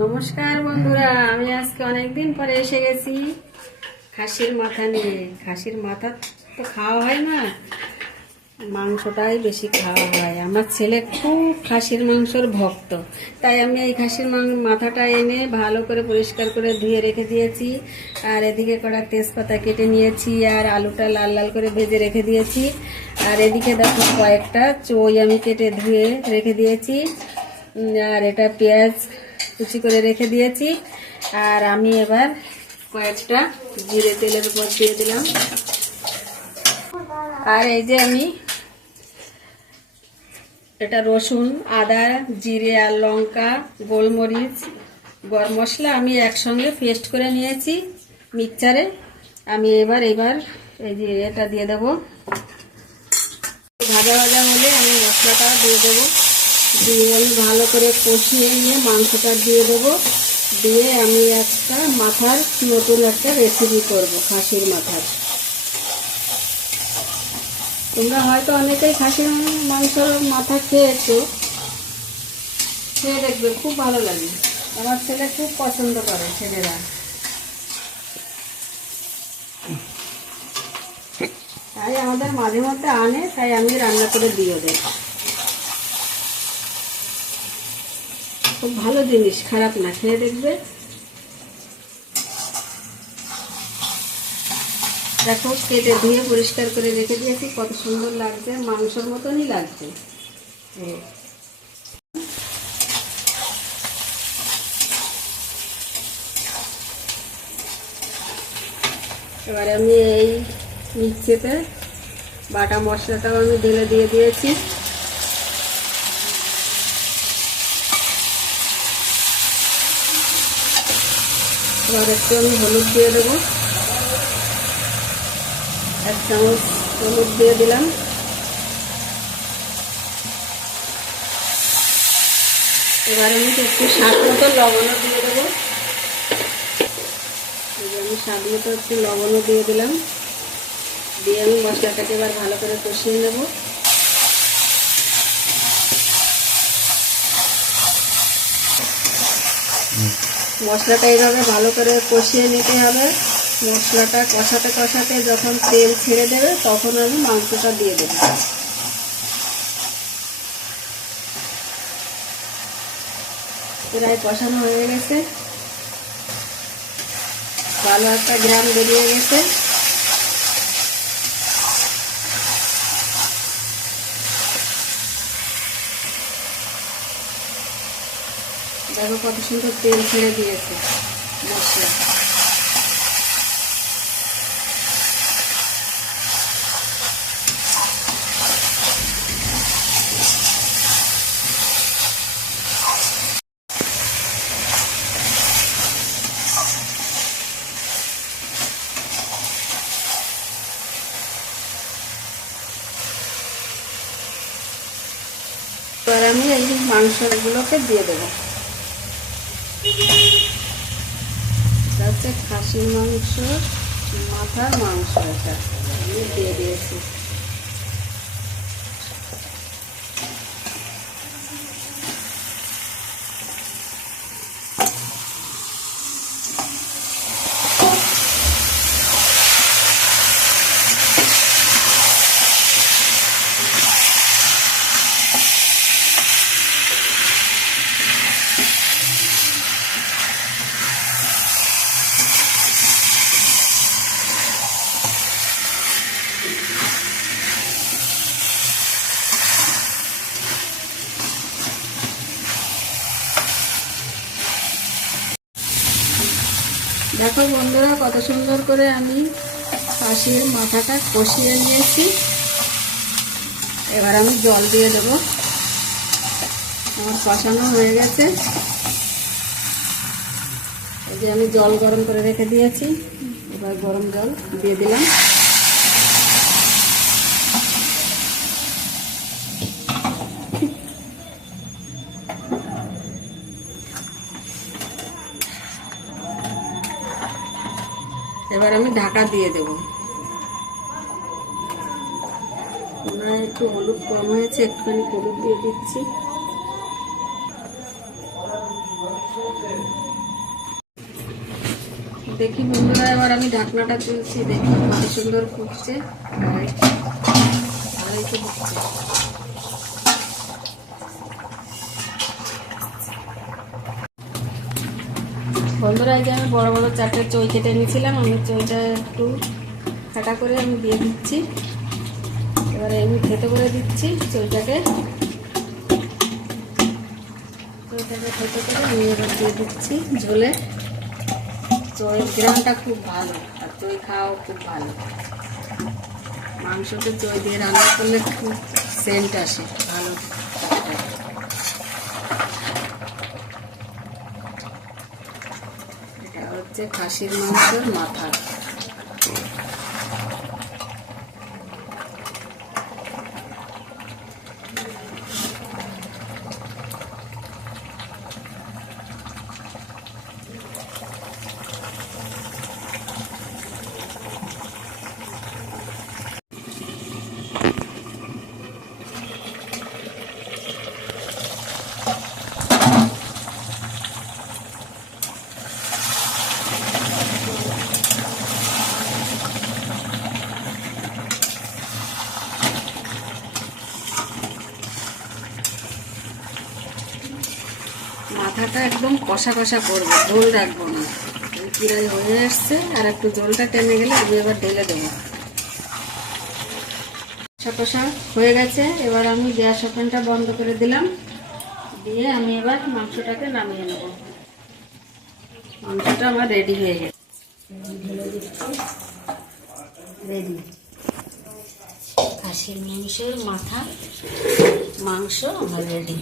নমস্কার বন্ধুরা, আমি আজকে অনেকদিন পরে এসে গেছি খাসির মাথা নিয়ে। খাসির মাথা তো খাওয়া হয় না, মাংসটাই বেশি খাওয়া হয়। আমার ছেলে খুব খাসির মাংসর ভক্ত, তাই আমি এই খাসির মাথাটা এনে ভালো করে পরিষ্কার করে ধুয়ে রেখে দিয়েছি। আর এদিকে কড়া তেজপাতা কেটে নিয়েছি, আর আলুটা লাল লাল করে ভেজে রেখে দিয়েছি। আর এদিকে দেখো কয়েকটা চই আমি কেটে ধুয়ে রেখে দিয়েছি। আর এটা পেঁয়াজ কুচি করে রেখে দিয়েছি। আর আমি এবার কয়েকটা জিরে তেলের উপর দিয়ে দিলাম। আর এই যে আমি এটা রসুন, আদা, জিরে আর লঙ্কা, গোলমরিচ, গরম মশলা আমি একসঙ্গে পেস্ট করে নিয়েছি মিক্সচারে। আমি এবার এই যে এটা দিয়ে দেবো। ভাজা ভাজা হলে আমি মশলাটা দিয়ে দেবো। দিয়ে আমি ভালো করে কষিয়ে নিয়ে মাংসটা দিয়ে দেবো। দিয়ে আমি একটা নতুন একটা রেসিপি করব খাসির মাথার। তোমরা হয়তো অনেকেই খাসির মাংসর মাথা খেয়েছো, খেয়ে দেখবে, খুব ভালো লাগে। আমার ছেলে খুব পছন্দ করে, ছেলেরা। তাই আমাদের মাঝে মধ্যে আনে, তাই আমি রান্না করে দিয়ে দেই। খুব ভালো জিনিস, খারাপ না, খেয়ে দেখবে। দেখো কেটে ধুয়ে পরিষ্কার করে রেখে দিয়েছি, কত সুন্দর লাগছে, মাংসের মতনই লাগছে। এবারে আমি এই মিক্সিতে বাটা মশলাটাও আমি ঢেলে দিয়ে দিয়েছি। এবার একটু আমি হলুদ দিয়ে দেবো, 1 চামচ হলুদ দিয়ে দিলাম। এবার আমি একটু স্বাদ মতো লবণও দিয়ে দেবো। আমি স্বাদ মতো একটু লবণও দিয়ে দিলাম। দিয়ে আমি মশলাটাকে এবার ভালো করে কষিয়ে নেব। মশলাটা এইভাবে ভালো করে কষিয়ে নিতে হবে। মশলাটা কষাতে কষাতে যখন তেল ছেড়ে দেবে, তখন আমি মাংসটা দিয়ে দেব। প্রায় কষানো হয়ে গেছে, ভালো একটা ঘ্রাণ বেরিয়ে গেছে। দেখো কত সুন্দর তেল ছেড়ে দিয়েছে মশলা। এবার আমি এই মাংসগুলোকে দিয়ে দেবো। এটা হচ্ছে খাসির মাংস, মাথার মাংস, এটা আমি দিয়ে দিয়েছি। দেখো বন্ধুরা, কত সুন্দর করে আমি খাসির মাথাটা কষিয়ে নিয়েছি। এবার আমি জল দিয়ে দেবো। আমার কষানো হয়ে গেছে। এই যে আমি জল গরম করে রেখে দিয়েছি, এবার গরম জল দিয়ে দিলাম। এবার আমি ঢাকা দিয়ে দেব। একটু হলুদ কম হয়েছে, একটুখানি হলুদ দিয়ে দিচ্ছি। দেখি বন্ধুরা, এবার আমি ঢাকনাটা তুলছি, দেখি কত সুন্দর ফুটছে। ভালোই তো ফুটছে। বন্ধুরা, এই যে আমি বড় বড় 4টে চই কেটে নিয়েছিলাম, আমি চইটা একটু ফাটা করে আমি দিয়ে দিচ্ছি। এবারে আমি থেতো করে দিচ্ছি চইটাকে থেতো করে আমি এবার দিয়ে দিচ্ছি ঝোলে। চইয়ের গ্রামটা খুব ভালো, আর চই খাওয়াও খুব ভালো। মাংসকে চই দিয়ে রান্না করলে খুব সেন্ট আসে ভালো। এটা হচ্ছে খাসির মাংসের মাথা। মাথাটা একদম কষা কষা করবো, ঝোল রাখবো না। প্রায় হয়ে আসছে, আর একটু ঝোলটা টেনে গেলে আমি এবার ঢেলে দেবো। কষা কষা হয়ে গেছে, এবার আমি গ্যাস ওভেনটা বন্ধ করে দিলাম, দিয়ে আমি এবার মাংসটাকে নামিয়ে নেব। মাংসটা আমার রেডি হয়ে গেছে, ঢেলে দিচ্ছি। রেডি খাসির মাংসের মাথা মাংস আমার রেডি।